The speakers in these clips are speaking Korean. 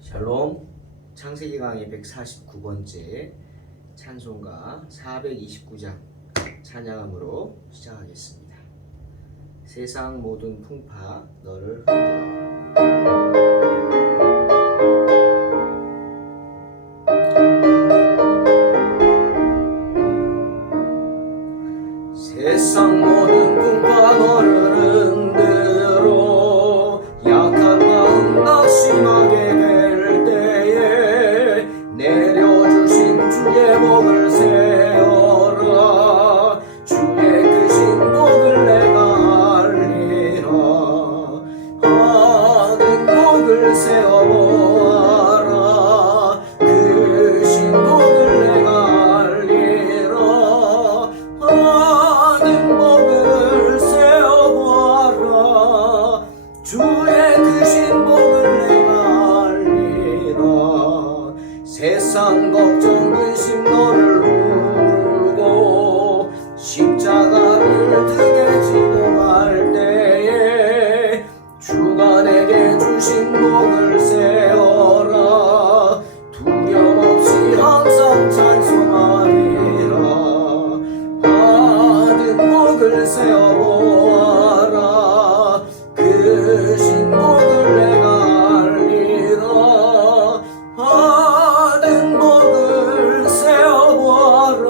샬롬. 창세기 강의 149번째 찬송가 429장 찬양함으로 시작하겠습니다. 세상 모든 풍파 너를 흔들어. 세상 모든 풍파 너를 흔들어. 약한 마음 낙심하게 될 때에 내려주신 주의 복을 세어라. 주의 크신 복을 내가 알리라. 받은 복을 세어보아라. 크신 복을 내가 알리라. 받은 복을 세어보아라. 주의 크신 복을 내가 알리라. 세상 걱정 근심 너를 울고 십자가를 등에 지고 갈 때에 주가 내게 주신 복을 세어라. 두려움 없이 항상 찬송하리라. 받은 복을 세어보아라. 크신 복을 내가 알리라. 받은 복을 세어보아라.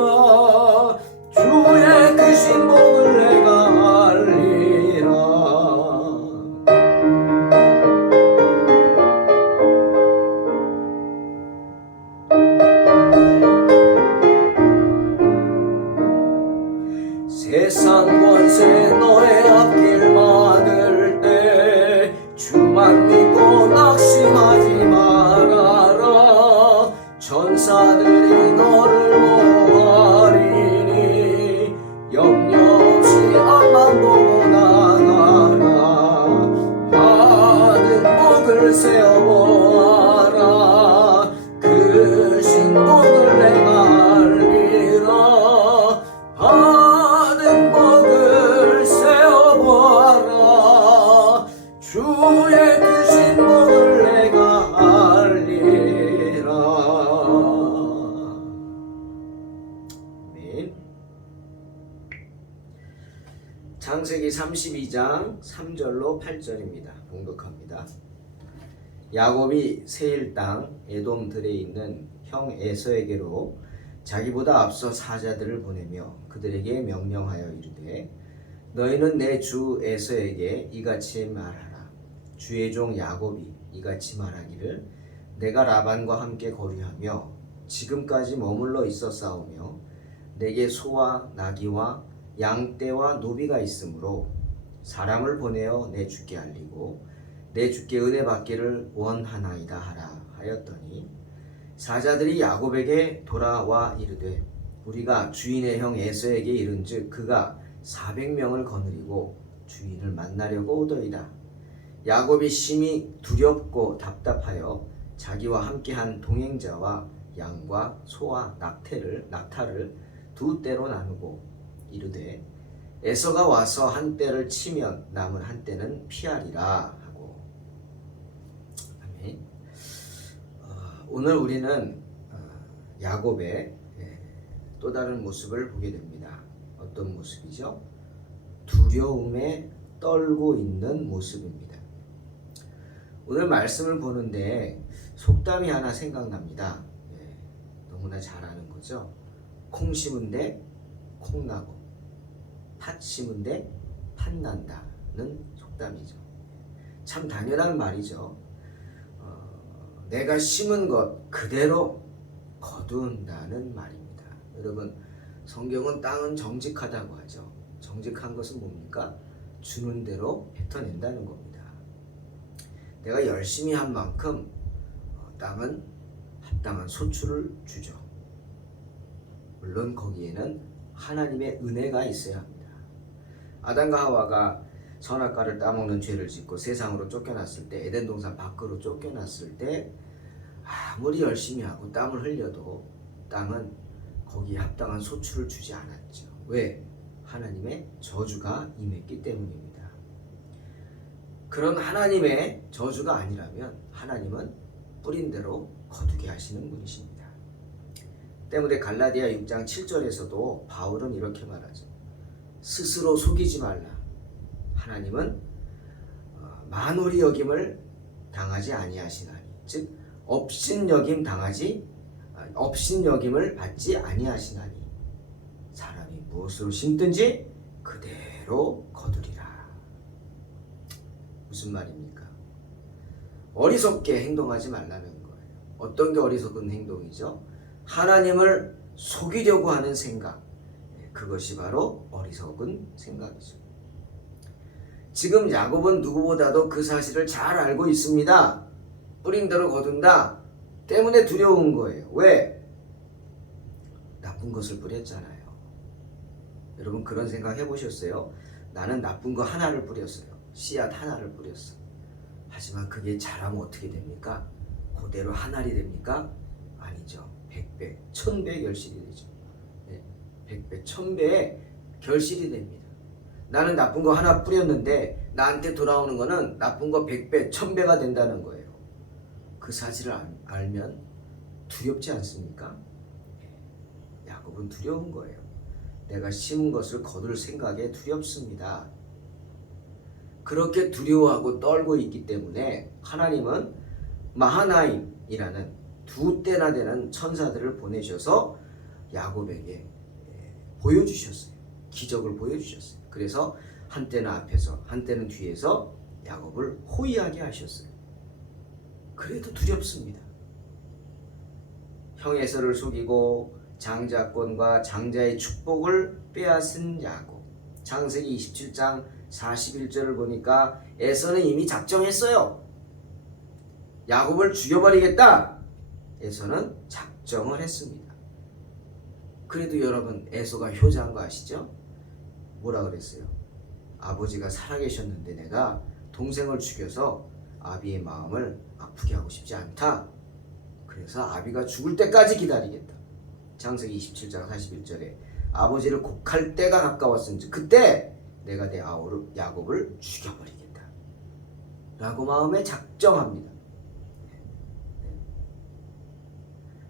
주의 크신 복을 내가 알리라. 세상 권세 너의 앞길 막을 때 주만 믿고 낙심하지 말아라. 전사들이 너를 보호하리니 염려 없이 앞만 보고 나가라. 받은 복을 세어보아라. 크신 복을 내가 알리라. 받은 복을 세어보아라. 주의 크신 복을 내가 알리라. 아멘. 창세기 32장 3절로 8절입니다. 봉독합니다. 야곱이 세일 땅 에돔 들에 있는 형 에서에게로 자기보다 앞서 사자들을 보내며 그들에게 명령하여 이르되 너희는 내 주 에서에게 이같이 말하라. 주의 종 야곱이 이같이 말하기를 내가 라반과 함께 거류하며 지금까지 머물러 있었사오며 내게 소와 나귀와 양떼와 노비가 있으므로 사람을 보내어 내 주께 알리고 내 주께 은혜 받기를 원하나이다 하라 하였더니 사자들이 야곱에게 돌아와 이르되 우리가 주인의 형 에서에게 이른즉 그가 400명을 거느리고 주인을 만나려고 오더이다. 야곱이 심히 두렵고 답답하여 자기와 함께한 동행자와 양과 소와 낙타를 두 떼로 나누고 이르되 에서가 와서 한 떼를 치면 남은 한 떼는 피하리라 하고. 아멘. 오늘 우리는 야곱의 또 다른 모습을 보게 됩니다. 어떤 모습이죠? 두려움에 떨고 있는 모습입니다. 오늘 말씀을 보는데 속담이 하나 생각납니다. 너무나 잘 아는 거죠. 콩 심은데 콩 나고 팥 심은데 팥 난다는 속담이죠. 참 당연한 말이죠. 내가 심은 것 그대로 거둔다는 말입니다. 여러분, 성경은 땅은 정직하다고 하죠. 정직한 것은 뭡니까? 주는 대로 뱉어낸다는 겁니다. 내가 열심히 한 만큼 땅은 합당한 소출을 주죠. 물론 거기에는 하나님의 은혜가 있어야 합니다. 아담과 하와가 선악과를 따먹는 죄를 짓고 세상으로 쫓겨났을 때, 에덴 동산 밖으로 쫓겨났을 때 아무리 열심히 하고 땀을 흘려도 땅은 거기에 합당한 소출을 주지 않았죠. 왜? 하나님의 저주가 임했기 때문입니다. 그런 하나님의 저주가 아니라면 하나님은 뿌린 대로 거두게 하시는 분이십니다. 때문에 갈라디아 6장 7절에서도 바울은 이렇게 말하죠. 스스로 속이지 말라. 하나님은 만홀히 여김을 당하지 아니하시나니, 즉 업신여김을 받지 아니하시나니 사람이 무엇으로 심든지 그대로 거두리라. 무슨 말입니까? 어리석게 행동하지 말라는 거예요. 어떤 게 어리석은 행동이죠? 하나님을 속이려고 하는 생각, 그것이 바로 어리석은 생각이죠. 지금 야곱은 누구보다도 그 사실을 잘 알고 있습니다. 뿌린 대로 거둔다 때문에 두려운 거예요. 왜? 나쁜 것을 뿌렸잖아요. 여러분 그런 생각 해보셨어요? 나는 나쁜 거 하나를 뿌렸어요. 씨앗 하나를 뿌렸어. 하지만 그게 자라면 어떻게 됩니까? 그대로 한 알이 됩니까? 아니죠. 100배, 1000배 결실이 되죠. 100배, 1000배의 결실이 됩니다. 나는 나쁜 거 하나 뿌렸는데 나한테 돌아오는 거는 나쁜 거 100배, 1000배가 된다는 거예요. 그 사실을 알면 두렵지 않습니까? 야곱은 두려운 거예요. 내가 심은 것을 거둘 생각에 두렵습니다. 그렇게 두려워하고 떨고 있기 때문에 하나님은 마하나임이라는 두 때나 되는 천사들을 보내셔서 야곱에게 보여주셨어요. 기적을 보여주셨어요. 그래서 한때는 앞에서 한때는 뒤에서 야곱을 호위하게 하셨어요. 그래도 두렵습니다. 형 에서를 속이고 장자권과 장자의 축복을 빼앗은 야곱. 창세기 27장 41절을 보니까 에서는 이미 작정했어요. 야곱을 죽여버리겠다. 에서는 작정을 했습니다. 그래도 여러분 에서가 효자한 거 아시죠? 뭐라 그랬어요? 아버지가 살아계셨는데 내가 동생을 죽여서 아비의 마음을 아프게 하고 싶지 않다. 그래서 아비가 죽을 때까지 기다리겠다. 창세기 27장 41절에 아버지를 곡할 때가 가까웠은지 그때 내가 내 아우를 야곱을 죽여버리겠다 라고 마음에 작정합니다.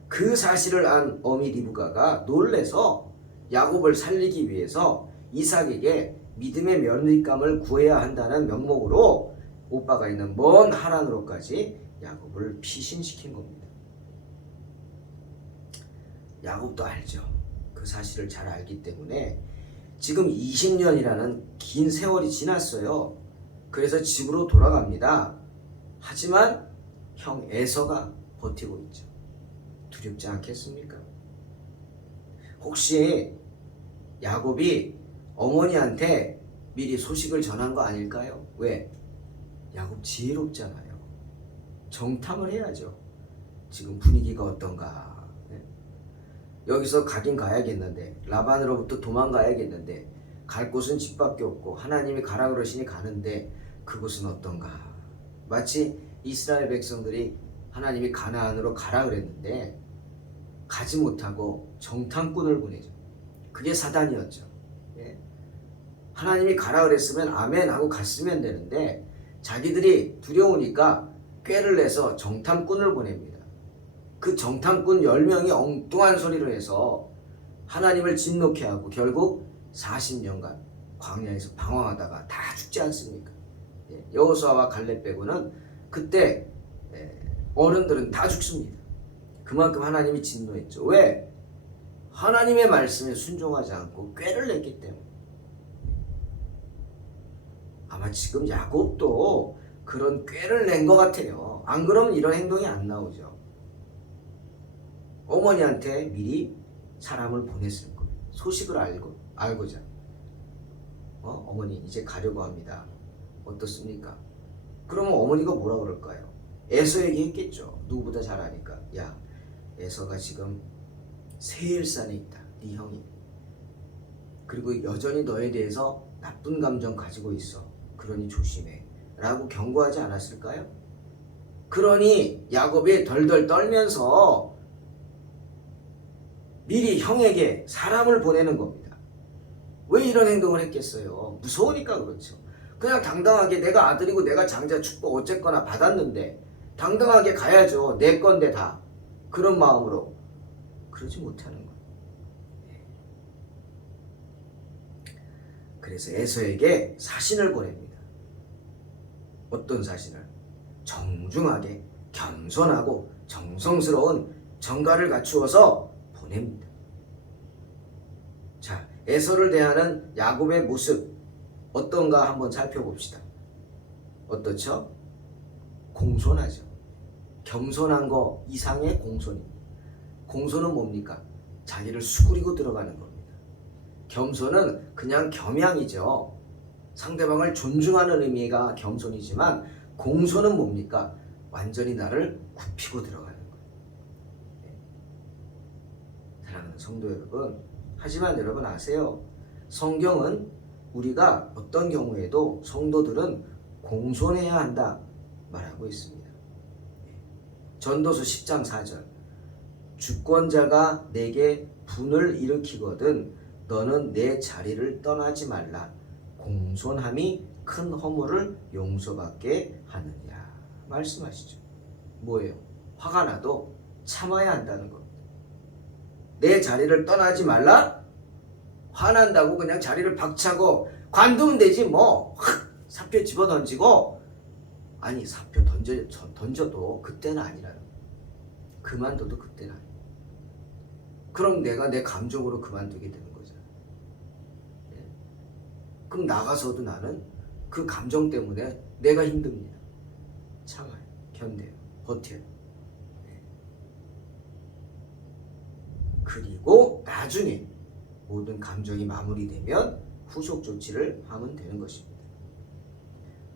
그 사실을 안 어미 리브가가 놀래서 야곱을 살리기 위해서 이삭에게 믿음의 면립감을 구해야 한다는 명목으로 오빠가 있는 먼 하란으로까지 야곱을 피신시킨 겁니다. 야곱도 알죠. 그 사실을 잘 알기 때문에 지금 20년이라는 긴 세월이 지났어요. 그래서 집으로 돌아갑니다. 하지만 형 에서가 버티고 있죠. 두렵지 않겠습니까? 혹시 야곱이 어머니한테 미리 소식을 전한 거 아닐까요? 왜? 야곱 지혜롭잖아요. 정탐을 해야죠. 지금 분위기가 어떤가? 여기서 가긴 가야겠는데 라반으로부터 도망가야겠는데 갈 곳은 집밖에 없고 하나님이 가라 그러시니 가는데 그곳은 어떤가? 마치 이스라엘 백성들이 하나님이 가나안으로 가라 그랬는데 가지 못하고 정탐꾼을 보내죠. 그게 사단이었죠. 하나님이 가라 그랬으면 아멘 하고 갔으면 되는데 자기들이 두려우니까 꾀를 내서 정탐꾼을 보냅니다. 그 정탐꾼 10명이 엉뚱한 소리를 해서 하나님을 진노케 하고 결국 40년간 광야에서 방황하다가 다 죽지 않습니까? 여호수아와 갈렙 빼고는 그때 어른들은 다 죽습니다. 그만큼 하나님이 진노했죠. 왜? 하나님의 말씀에 순종하지 않고 꾀를 냈기 때문에. 아마 지금 야곱도 그런 꾀를 낸 것 같아요. 안 그러면 이런 행동이 안 나오죠. 어머니한테 미리 사람을 보냈을 거예요. 소식을 알고자. 어머니 이제 가려고 합니다. 어떻습니까? 그러면 어머니가 뭐라 그럴까요? 에서에게 했겠죠. 누구보다 잘 아니까. 야, 에서가 지금 세일산에 있다. 네 형이. 그리고 여전히 너에 대해서 나쁜 감정 가지고 있어. 그러니 조심해. 라고 경고하지 않았을까요? 그러니 야곱이 덜덜 떨면서 미리 형에게 사람을 보내는 겁니다. 왜 이런 행동을 했겠어요? 무서우니까 그렇죠. 그냥 당당하게 내가 아들이고 내가 장자 축복 어쨌거나 받았는데 당당하게 가야죠. 내 건데 다. 그런 마음으로 그러지 못하는 거예요. 그래서 에서에게 사신을 보냅니다. 어떤 사신을? 정중하게 겸손하고 정성스러운 정가를 갖추어서 보냅니다. 자, 에서를 대하는 야곱의 모습 어떤가 한번 살펴봅시다. 어떻죠? 공손하죠. 겸손한 거 이상의 공손입니다. 공손은 뭡니까? 자기를 수그리고 들어가는 겁니다. 겸손은 그냥 겸양이죠. 상대방을 존중하는 의미가 겸손이지만 공손은 뭡니까? 완전히 나를 굽히고 들어가는 거예요. 사랑하는 성도 여러분, 하지만 여러분 아세요? 성경은 우리가 어떤 경우에도 성도들은 공손해야 한다 말하고 있습니다. 전도서 10장 4절 주권자가 내게 분을 일으키거든 너는 내 자리를 떠나지 말라. 공손함이 큰 허물을 용서받게 하느니라. 말씀하시죠. 뭐예요? 화가 나도 참아야 한다는 겁니다. 내 자리를 떠나지 말라? 화난다고 그냥 자리를 박차고 관두면 되지 뭐. 확 사표 집어 던지고 아니 사표 던져도 그때는 아니라는 거예요. 그만둬도 그때는 아니에요. 그럼 내가 내 감정으로 그만두게 되는 거잖아요. 그럼 나가서도 나는 그 감정 때문에 내가 힘듭니다. 참아요. 견뎌요. 버텨요. 그리고 나중에 모든 감정이 마무리되면 후속 조치를 하면 되는 것입니다.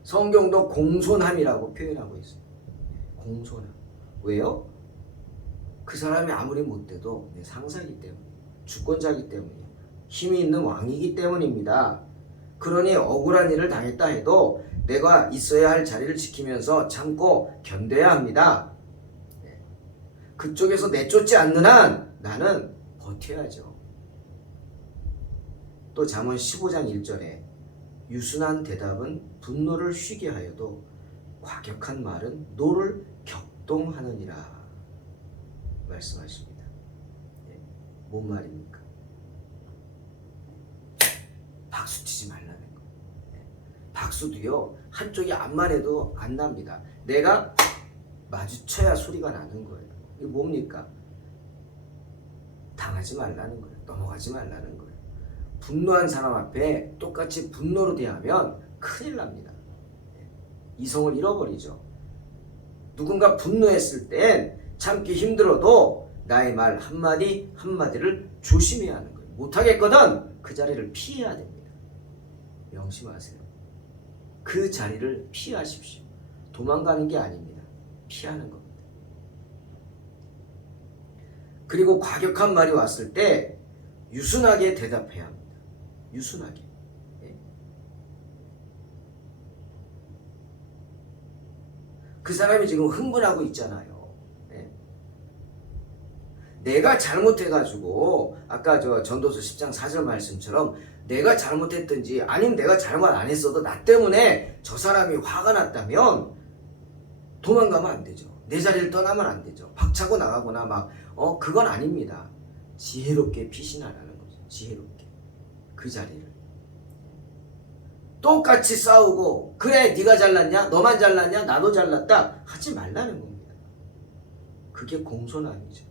성경도 공손함이라고 표현하고 있어요. 공손함. 왜요? 그 사람이 아무리 못돼도 내 상사이기 때문에 주권자이기 때문에 힘이 있는 왕이기 때문입니다. 그러니 억울한 일을 당했다 해도 내가 있어야 할 자리를 지키면서 참고 견뎌야 합니다. 그쪽에서 내쫓지 않는 한 나는 버텨야죠. 또 잠언 15장 1절에 유순한 대답은 분노를 쉬게 하여도 과격한 말은 노를 격동하느니라 말씀하십니다. 뭔 말입니까? 박수 치지 말라는 거. 박수도요 한쪽이 안만 해도 안 납니다. 내가 마주쳐야 소리가 나는 거예요. 이게 뭡니까? 당하지 말라는 거예요. 넘어가지 말라는 거예요. 분노한 사람 앞에 똑같이 분노로 대하면 큰일 납니다. 이성을 잃어버리죠. 누군가 분노했을 땐 참기 힘들어도 나의 말 한마디 한마디를 조심해야 하는 거예요. 못하겠거든 그 자리를 피해야 됩니다. 명심하세요. 그 자리를 피하십시오. 도망가는 게 아닙니다. 피하는 겁니다. 그리고 과격한 말이 왔을 때 유순하게 대답해야 합니다. 유순하게. 그 사람이 지금 흥분하고 있잖아요. 내가 잘못해가지고 아까 저 전도서 10장 4절 말씀처럼 내가 잘못했든지 아니면 내가 잘못 안 했어도 나 때문에 저 사람이 화가 났다면 도망가면 안 되죠. 내 자리를 떠나면 안 되죠. 박차고 나가거나 막 그건 아닙니다. 지혜롭게 피신하라는 거죠. 지혜롭게 그 자리를 똑같이 싸우고 그래 네가 잘났냐 너만 잘났냐 나도 잘났다 하지 말라는 겁니다. 그게 공손함이죠.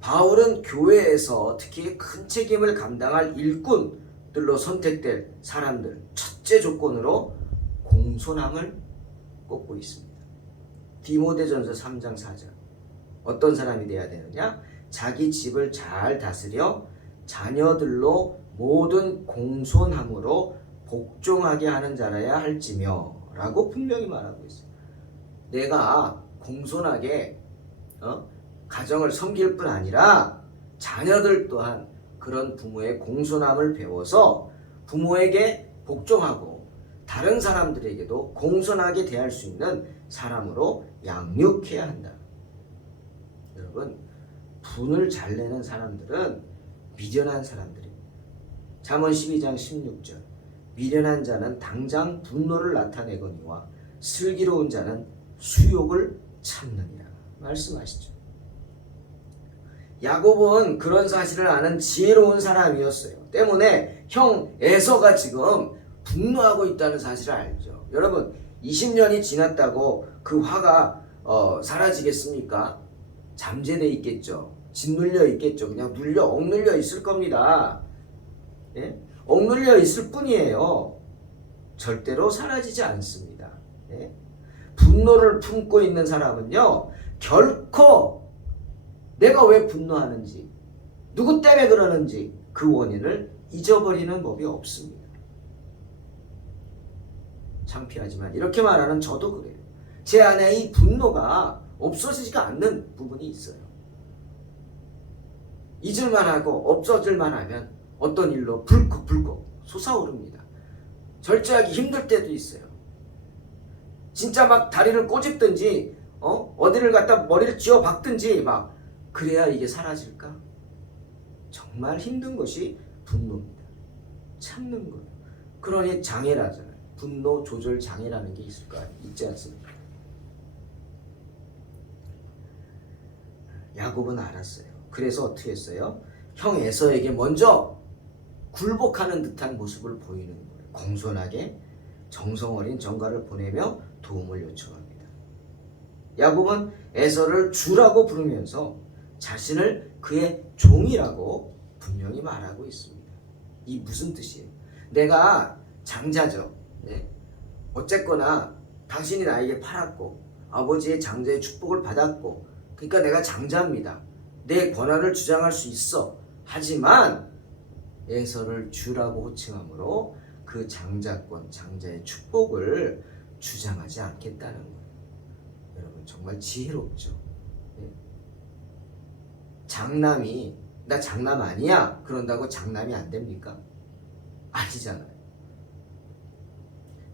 바울은 교회에서 특히 큰 책임을 감당할 일꾼들로 선택될 사람들 첫째 조건으로 공손함을 꼽고 있습니다. 디모데전서 3장 4절 어떤 사람이 돼야 되느냐? 자기 집을 잘 다스려 자녀들로 모든 공손함으로 복종하게 하는 자라야 할지며 라고 분명히 말하고 있어요. 내가 공손하게 가정을 섬길 뿐 아니라 자녀들 또한 그런 부모의 공손함을 배워서 부모에게 복종하고 다른 사람들에게도 공손하게 대할 수 있는 사람으로 양육해야 한다. 여러분, 분을 잘 내는 사람들은 미련한 사람들입니다. 잠언 12장 16절 미련한 자는 당장 분노를 나타내거니와 슬기로운 자는 수욕을 참느니라 말씀하시죠. 야곱은 그런 사실을 아는 지혜로운 사람이었어요. 때문에 형 에서가 지금 분노하고 있다는 사실을 알죠. 여러분 20년이 지났다고 그 화가 사라지겠습니까? 잠재돼 있겠죠. 짓눌려 있겠죠. 그냥 억눌려 있을 겁니다. 예? 억눌려 있을 뿐이에요. 절대로 사라지지 않습니다. 예? 분노를 품고 있는 사람은요, 결코 내가 왜 분노하는지, 누구 때문에 그러는지 그 원인을 잊어버리는 법이 없습니다. 창피하지만 이렇게 말하는 저도 그래요. 제 안에 이 분노가 없어지지가 않는 부분이 있어요. 잊을만 하고 없어질만 하면 어떤 일로 불컥불컥 솟아오릅니다. 절제하기 힘들 때도 있어요. 진짜 막 다리를 꼬집든지 어디를 갖다 머리를 쥐어 박든지 막 그래야 이게 사라질까? 정말 힘든 것이 분노입니다. 참는 거예요. 그러니 장애라잖아요. 분노 조절 장애라는 게 있지 않습니까? 야곱은 알았어요. 그래서 어떻게 했어요? 형 에서에게 먼저 굴복하는 듯한 모습을 보이는 거예요. 공손하게 정성 어린 전가를 보내며 도움을 요청합니다. 야곱은 에서를 주라고 부르면서 자신을 그의 종이라고 분명히 말하고 있습니다. 이 무슨 뜻이에요? 내가 장자죠. 네? 어쨌거나 당신이 나에게 팔았고 아버지의 장자의 축복을 받았고 그러니까 내가 장자입니다. 내 권한을 주장할 수 있어. 하지만 에서를 주라고 호칭함으로 그 장자권, 장자의 축복을 주장하지 않겠다는 거예요. 여러분 정말 지혜롭죠. 네? 장남이 나 장남 아니야 그런다고 장남이 안 됩니까? 아니잖아요.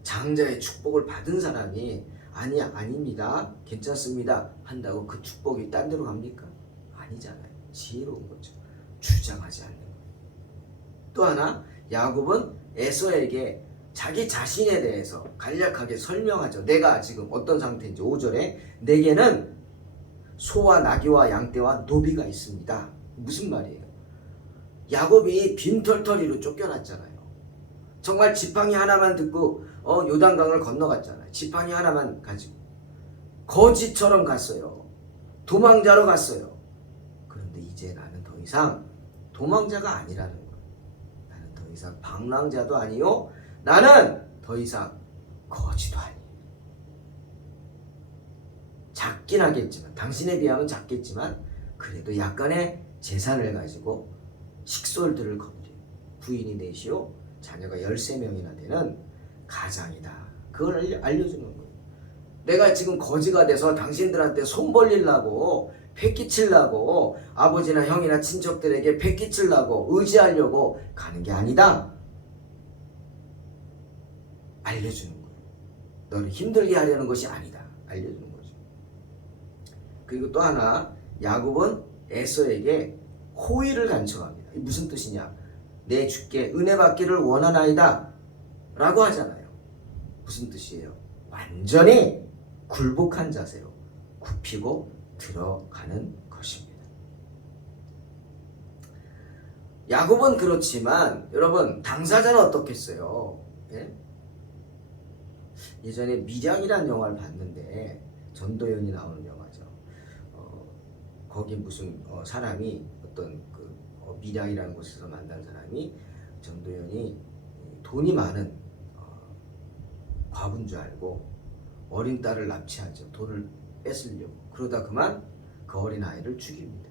장자의 축복을 받은 사람이 아닙니다 괜찮습니다 한다고 그 축복이 딴 데로 갑니까? 아니잖아요. 지혜로운 거죠. 주장하지 않는 거예요. 또 하나 야곱은 에서에게 자기 자신에 대해서 간략하게 설명하죠. 내가 지금 어떤 상태인지 5절에 내게는 소와 나귀와 양떼와 노비가 있습니다. 무슨 말이에요? 야곱이 빈털터리로 쫓겨났잖아요. 정말 지팡이 하나만 듣고 요단강을 건너갔잖아요. 지팡이 하나만 가지고 거지처럼 갔어요. 도망자로 갔어요. 그런데 이제 나는 더 이상 도망자가 아니라는 거예요. 나는 더 이상 방랑자도 아니요. 나는 더 이상 거지도 아니에요. 작긴 하겠지만 당신에 비하면 작겠지만 그래도 약간의 재산을 가지고 식솔들을 거느려 부인이 넷이요 자녀가 13명이나 되는 가장이다. 그걸 알려주는 거예요. 내가 지금 거지가 돼서 당신들한테 손 벌리려고 패끼치려고 아버지나 형이나 친척들에게 패끼치려고 의지하려고 가는 게 아니다. 알려주는 거예요. 너를 힘들게 하려는 것이 아니다. 알려주는 거죠. 그리고 또 하나 야곱은 에서에게 호의를 간청합니다. 무슨 뜻이냐? 내 주께 은혜 받기를 원하나이다 라고 하잖아요. 무슨 뜻이에요? 완전히 굴복한 자세로 굽히고 들어가는 것입니다. 야곱은 그렇지만 여러분 당사자는 어떻겠어요? 예? 예전에 밀양이라는 영화를 봤는데 전도연이 나오는 영화죠. 거기 무슨 사람이 어떤 그 밀양이라는 곳에서 만난 사람이 전도연이 돈이 많은 과부인 줄 알고 어린 딸을 납치하죠. 돈을 뺏으려고. 그러다 그만 그 어린 아이를 죽입니다.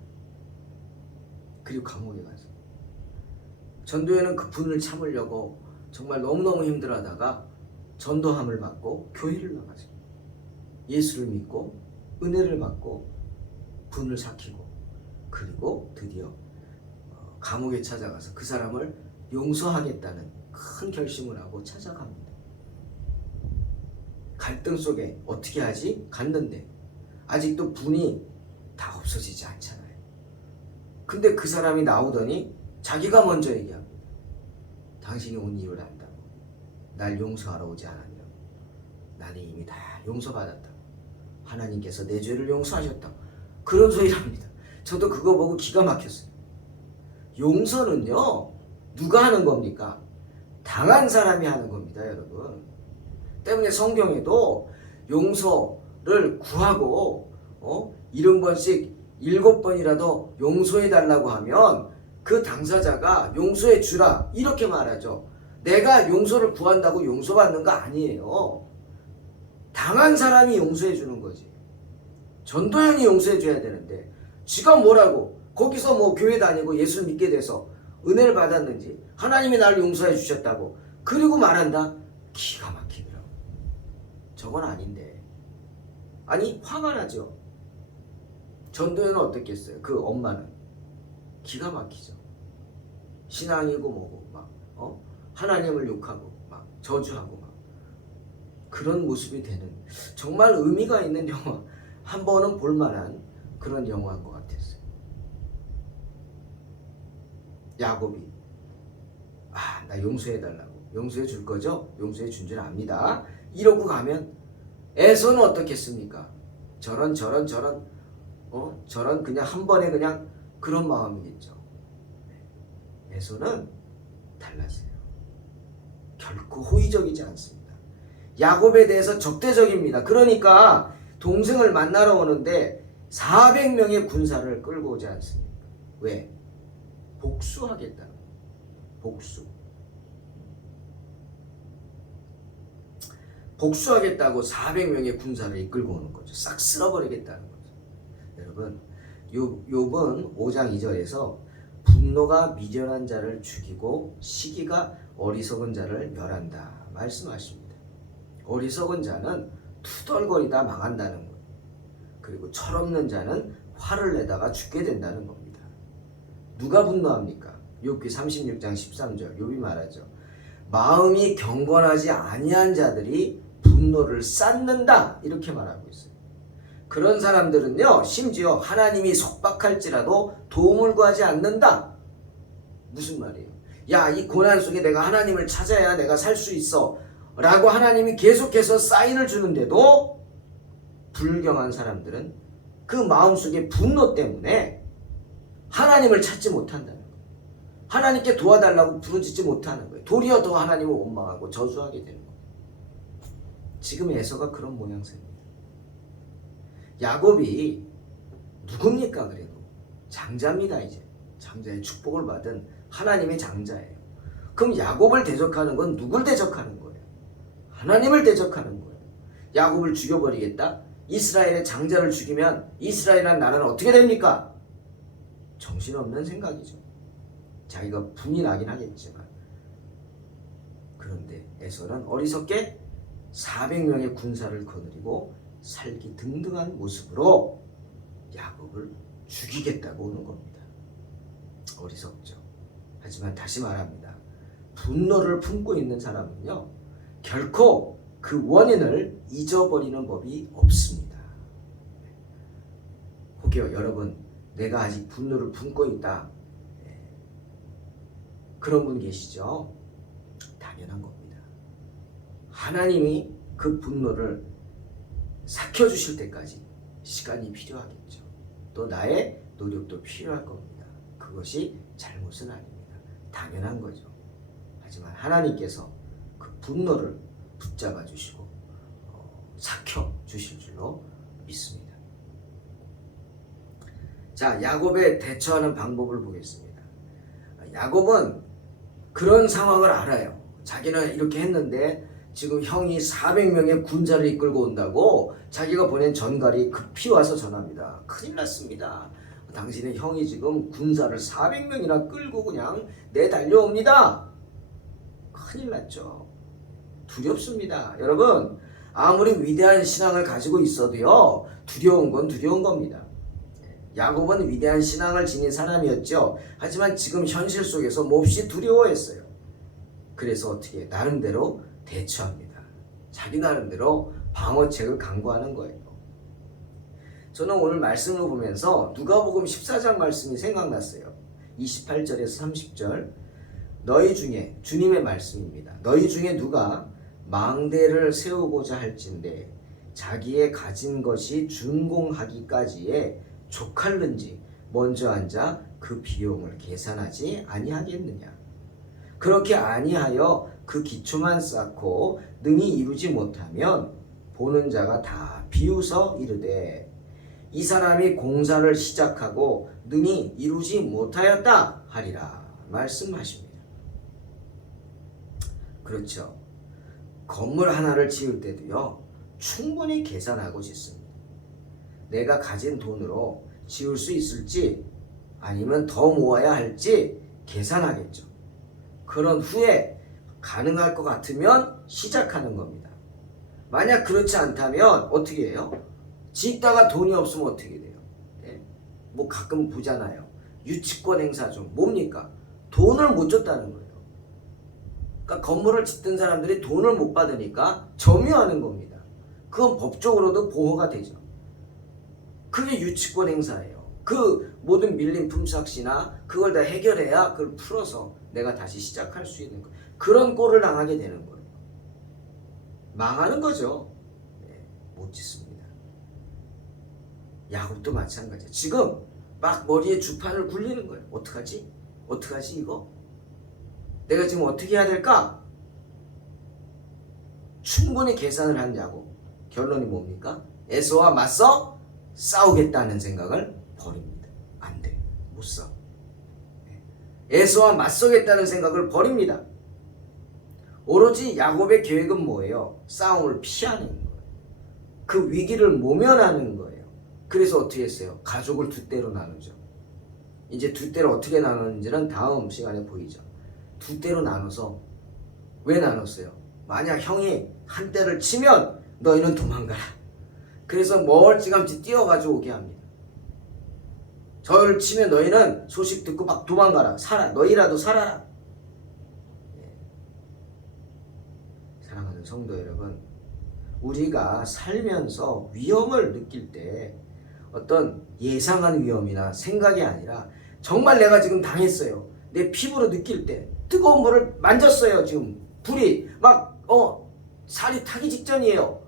그리고 감옥에 가서 전도연은 그 분을 참으려고 정말 너무너무 힘들어하다가 전도함을 받고 교회를 나가죠. 예수를 믿고 은혜를 받고 분을 삭히고 그리고 드디어 감옥에 찾아가서 그 사람을 용서하겠다는 큰 결심을 하고 찾아갑니다. 갈등 속에 어떻게 하지? 갔는데 아직도 분이 다 없어지지 않잖아요. 근데 그 사람이 나오더니 자기가 먼저 얘기합니다. 당신이 온 이유를 안다고. 날 용서하러 오지 않았냐? 나는 이미 다 용서받았다. 하나님께서 내 죄를 용서하셨다. 그런 소리랍니다. 저도 그거 보고 기가 막혔어요. 용서는요, 누가 하는 겁니까? 당한 사람이 하는 겁니다, 여러분. 때문에 성경에도 용서를 구하고 70번씩 7번이라도 용서해 달라고 하면 그 당사자가 용서해 주라 이렇게 말하죠. 내가 용서를 구한다고 용서받는 거 아니에요. 당한 사람이 용서해 주는 거지. 전도연이 용서해 줘야 되는데 지가 뭐라고 거기서 뭐 교회 다니고 예수 믿게 돼서 은혜를 받았는지 하나님이 나를 용서해 주셨다고 그리고 말한다? 기가 막히더라고. 저건 아닌데. 아니 화가 나죠. 전도연은 어떻겠어요? 그 엄마는 기가 막히죠. 신앙이고 뭐고 막 하나님을 욕하고 막 저주하고 막 그런 모습이 되는 정말 의미가 있는 영화, 한 번은 볼만한 그런 영화인 것 같았어요. 야곱이 나 용서해달라고 용서해 줄 거죠? 용서해 준 줄 압니다. 이러고 가면 에서는 어떻겠습니까? 저런 그냥 한 번에 그냥 그런 마음이겠죠. 에서는 달랐어요. 결코 호의적이지 않습니다. 야곱에 대해서 적대적입니다. 그러니까 동생을 만나러 오는데 400명의 군사를 끌고 오지 않습니까? 왜? 복수하겠다는 거예요. 복수하겠다고 400명의 군사를 이끌고 오는 거죠. 싹 쓸어버리겠다는 거죠. 여러분, 욥은 5장 2절에서 분노가 미련한 자를 죽이고 시기가 어리석은 자를 멸한다 말씀하십니다. 어리석은 자는 투덜거리다 망한다는 거예요. 그리고 철없는 자는 화를 내다가 죽게 된다는 겁니다. 누가 분노합니까? 욥기 36장 13절 욥이 말하죠. 마음이 경건하지 아니한 자들이 분노를 쌓는다 이렇게 말하고 있어요. 그런 사람들은요 심지어 하나님이 속박할지라도 도움을 구하지 않는다. 무슨 말이에요? 야, 이 고난 속에 내가 하나님을 찾아야 내가 살 수 있어 라고 하나님이 계속해서 사인을 주는데도 불경한 사람들은 그 마음속에 분노 때문에 하나님을 찾지 못한다는 거예요. 하나님께 도와달라고 부르짖지 못하는 거예요. 도리어 더 하나님을 원망하고 저주하게 되는 거예요. 지금 에서가 그런 모양새입니다. 야곱이 누굽니까? 그래도 장자입니다. 이제 장자의 축복을 받은 하나님의 장자예요. 그럼 야곱을 대적하는 건 누굴 대적하는 거예요? 하나님을 대적하는 거예요. 야곱을 죽여버리겠다? 이스라엘의 장자를 죽이면 이스라엘이라는 나라는 어떻게 됩니까? 정신없는 생각이죠. 자기가 분이 나긴 하겠지만. 그런데 에서는 어리석게 400명의 군사를 거느리고 살기 등등한 모습으로 야곱을 죽이겠다고 오는 겁니다. 어리석죠. 하지만 다시 말합니다. 분노를 품고 있는 사람은요 결코 그 원인을 잊어버리는 법이 없습니다. 혹여 여러분 내가 아직 분노를 품고 있다 그런 분 계시죠? 당연한 겁니다. 하나님이 그 분노를 삭혀주실 때까지 시간이 필요하겠죠. 또 나의 노력도 필요할 겁니다. 그것이 잘못은 아닙니다. 당연한 거죠. 하지만 하나님께서 그 분노를 붙잡아 주시고 삭혀 주실 줄로 믿습니다. 자, 야곱에 대처하는 방법을 보겠습니다. 야곱은 그런 상황을 알아요. 자기는 이렇게 했는데 지금 형이 400명의 군사를 이끌고 온다고 자기가 보낸 전갈이 급히 와서 전합니다. 큰일 났습니다. 당신의 형이 지금 군사를 400명이나 끌고 그냥 내달려옵니다. 큰일 났죠. 두렵습니다. 여러분, 아무리 위대한 신앙을 가지고 있어도요 두려운 건 두려운 겁니다. 야곱은 위대한 신앙을 지닌 사람이었죠. 하지만 지금 현실 속에서 몹시 두려워했어요. 그래서 어떻게 나름대로 대처합니다. 자기 나름대로 방어책을 강구하는 거예요. 저는 오늘 말씀을 보면서 누가복음 14장 말씀이 생각났어요. 28절에서 30절 너희 중에 주님의 말씀입니다. 너희 중에 누가 망대를 세우고자 할진대 자기의 가진 것이 준공하기까지에 족할는지 먼저 앉아 그 비용을 계산하지 아니하겠느냐. 그렇게 아니하여 그 기초만 쌓고 능히 이루지 못하면 보는 자가 다 비웃어 이르되 이 사람이 공사를 시작하고 능히 이루지 못하였다 하리라 말씀하십니다. 그렇죠. 건물 하나를 지을 때도요, 충분히 계산하고 짓습니다. 내가 가진 돈으로 지을 수 있을지 아니면 더 모아야 할지 계산하겠죠. 그런 후에 가능할 것 같으면 시작하는 겁니다. 만약 그렇지 않다면 어떻게 해요? 짓다가 돈이 없으면 어떻게 돼요? 네? 뭐 가끔 보잖아요. 유치권 행사 중 뭡니까? 돈을 못 줬다는 거예요. 그러니까 건물을 짓던 사람들이 돈을 못 받으니까 점유하는 겁니다. 그건 법적으로도 보호가 되죠. 그게 유치권 행사예요. 그 모든 밀린 품삯이나 그걸 다 해결해야 그걸 풀어서 내가 다시 시작할 수 있는 거. 그런 꼴을 당하게 되는 거예요. 망하는 거죠. 네, 못 짓습니다. 야곱도 마찬가지예요. 지금 막 머리에 주판을 굴리는 거예요. 어떡하지? 어떡하지 이거? 내가 지금 어떻게 해야 될까? 충분히 계산을 한 야곱. 결론이 뭡니까? 에서와 맞서 싸우겠다는 생각을 버립니다. 안 돼. 못 싸워. 에서와 맞서겠다는 생각을 버립니다. 오로지 야곱의 계획은 뭐예요? 싸움을 피하는 거예요. 그 위기를 모면하는 거예요. 그래서 어떻게 했어요? 가족을 두 대로 나누죠. 이제 두 대로 어떻게 나누는지는 다음 시간에 보이죠. 두 대로 나눠서 왜 나눴어요? 만약 형이 한 대를 치면 너희는 도망가라. 그래서 멀찌감치 뛰어가지고 오게 합니다. 저를 치면 너희는 소식 듣고 막 도망가라. 살아. 너희라도 살아라. 네. 사랑하는 성도 여러분, 우리가 살면서 위험을 느낄 때 어떤 예상한 위험이나 생각이 아니라 정말 내가 지금 당했어요. 내 피부로 느낄 때 뜨거운 물을 만졌어요. 지금 불이 막 살이 타기 직전이에요.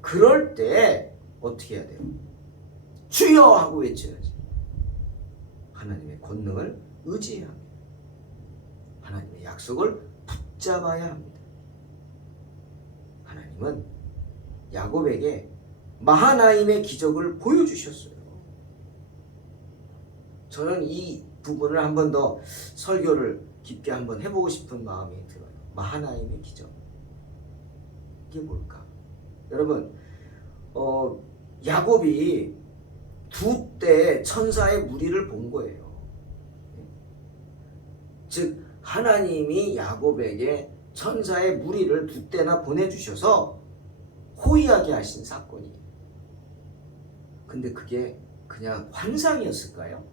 그럴 때 어떻게 해야 돼요? 주여 하고 외쳐야지. 하나님의 권능을 의지해야 합니다. 하나님의 약속을 붙잡아야 합니다. 하나님은 야곱에게 마하나임의 기적을 보여주셨어요. 저는 이 부분을 한 번 더 설교를 깊게 한번 해보고 싶은 마음이 들어요. 마하나임의 기적. 이게 뭘까? 여러분, 야곱이 두 때 천사의 무리를 본 거예요. 즉 하나님이 야곱에게 천사의 무리를 두 때나 보내주셔서 호위하게 하신 사건이에요. 근데 그게 그냥 환상이었을까요?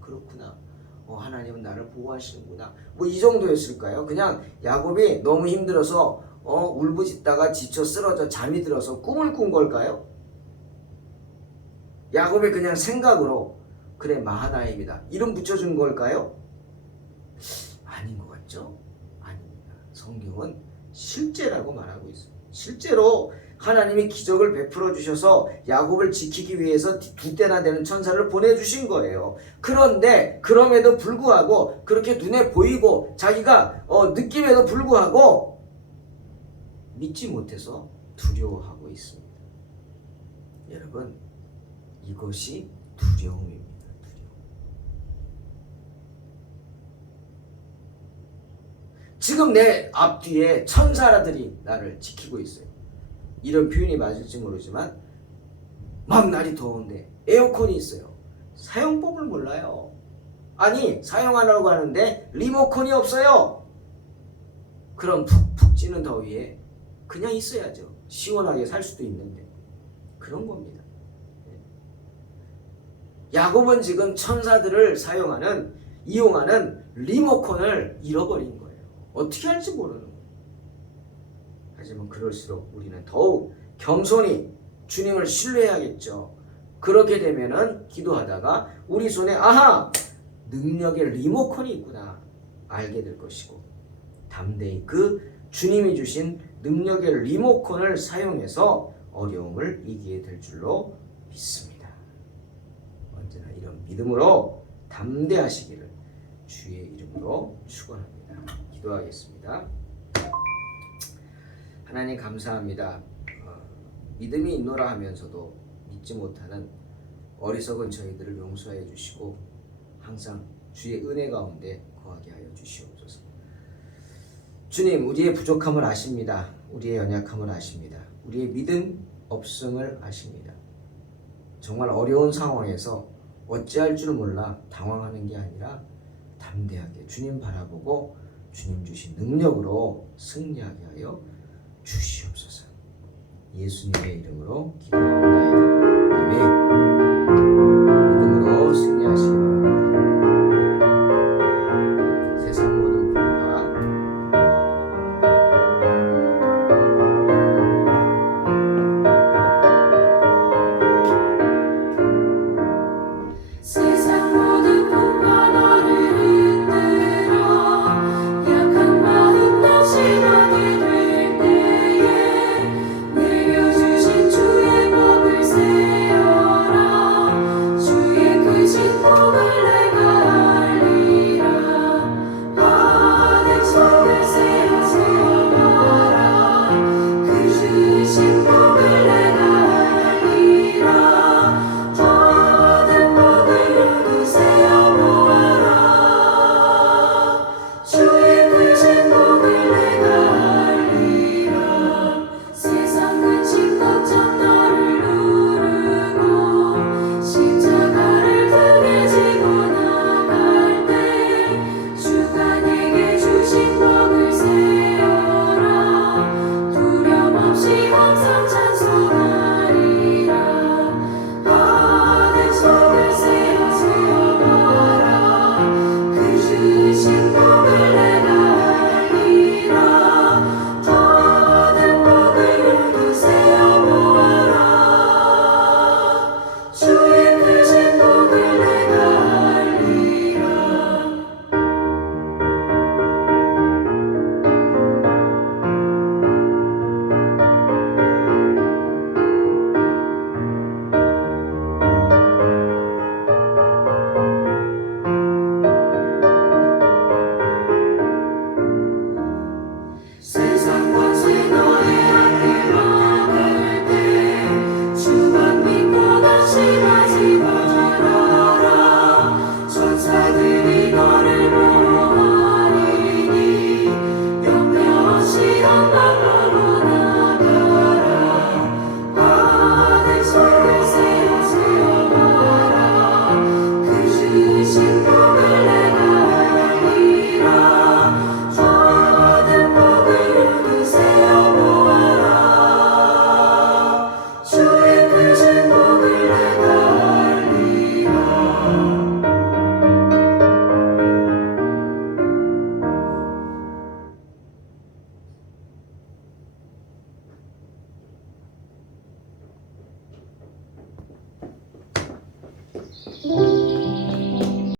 그렇구나. 하나님은 나를 보호하시는구나. 뭐 이 정도였을까요? 그냥 야곱이 너무 힘들어서 울부짖다가 지쳐 쓰러져 잠이 들어서 꿈을 꾼 걸까요? 야곱의 그냥 생각으로 그래 마하나임이다 이름 붙여준 걸까요? 아닌 것 같죠? 아닙니다. 성경은 실제라고 말하고 있어요. 실제로 하나님이 기적을 베풀어 주셔서 야곱을 지키기 위해서 두 때나 되는 천사를 보내주신 거예요. 그런데 그럼에도 불구하고 그렇게 눈에 보이고 자기가 느낌에도 불구하고 믿지 못해서 두려워하고 있습니다. 여러분, 이것이 두려움입니다. 두려움. 지금 내 앞뒤에 천사라들이 나를 지키고 있어요. 이런 표현이 맞을지 모르지만 막 날이 더운데 에어컨이 있어요. 사용법을 몰라요. 아니 사용하려고 하는데 리모컨이 없어요. 그럼 푹푹 찌는 더위에 그냥 있어야죠. 시원하게 살 수도 있는데 그런 겁니다. 야곱은 지금 천사들을 이용하는 리모컨을 잃어버린 거예요. 어떻게 할지 모르는 거예요. 하지만 그럴수록 우리는 더욱 겸손히 주님을 신뢰해야겠죠. 그렇게 되면은 기도하다가 우리 손에 능력의 리모컨이 있구나. 알게 될 것이고 담대히 그 주님이 주신 능력의 리모컨을 사용해서 어려움을 이기게 될 줄로 믿습니다. 언제나 이런 믿음으로 담대하시기를 주의 이름으로 축원합니다. 기도하겠습니다. 하나님 감사합니다. 믿음이 있노라 하면서도 믿지 못하는 어리석은 저희들을 용서해 주시고 항상 주의 은혜 가운데 거하게 하여 주시옵소서. 주님, 우리의 부족함을 아십니다. 우리의 연약함을 아십니다. 우리의 믿음 없음을 아십니다. 정말 어려운 상황에서 어찌할 줄 몰라 당황하는 게 아니라 담대하게 주님 바라보고 주님 주신 능력으로 승리하게 하여 주시옵소서. 예수님의 이름으로 기도합니다.